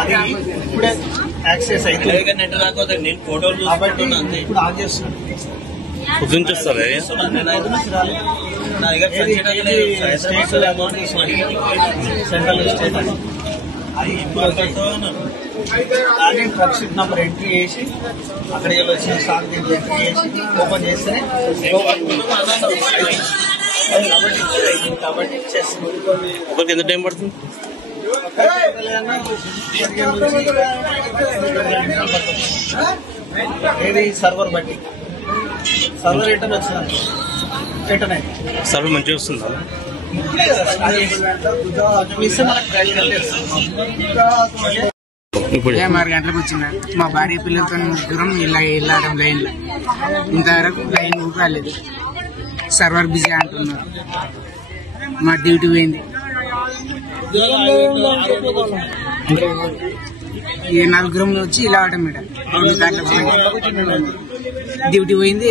అది ఇప్పుడే యాక్సెస్ అయితే నెట్ రాకపోతే నేను ఫోటోలు చూసుకుంటున్నాను ఇప్పుడు ఆన్ చేస్తున్నాను నా దగ్గర సెంట్రల్ స్టేట్ అది ఇప్పుడు ట్రక్ నంబర్ ఎంట్రీ చేసి అక్కడికి వచ్చిన స్టాక్ దీంట్లో ఎంట్రీ చేసి ఓపెన్ చేస్తేనే కాబట్టి ఒకరికి ఎంత టైం పడుతుంది? ఏది సర్వర్ బట్టి సర్వర్ రిటర్న్ వచ్చింది రిటర్న్ అయితే సర్వర్ మంచిగా వస్తుందా? ఇప్పుడు 6 గంటలకు వచ్చిందా మా భార్య పిల్లలతో ముగ్గురం ఇలా వెళ్ళాడం లైన్ లో ఇంతవరకు లైన్ రాలేదు. సర్వర్ బిజీ అంటున్నారు. మా డ్యూటీ పోయింది. ఈ నలుగురం వచ్చి ఇలా అవడం మేడం 2 గంటలకు డ్యూటీ పోయింది.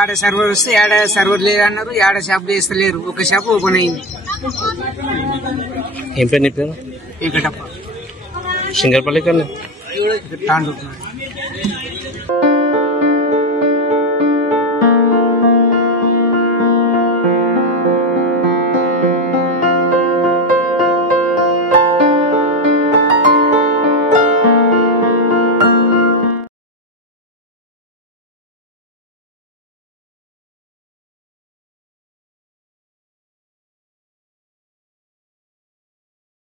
ఆడ సర్వర్ వస్తే ఆడ సర్వర్ లేదన్నారు. ఆడ షాప్ వేస్తలేరు. ఒక షాప్ ఓపెన్ అయింది. ఏం పేరు నీ పేరు? వెంకటప్ప సింగర్పల్లి కన్నా తాండూరు.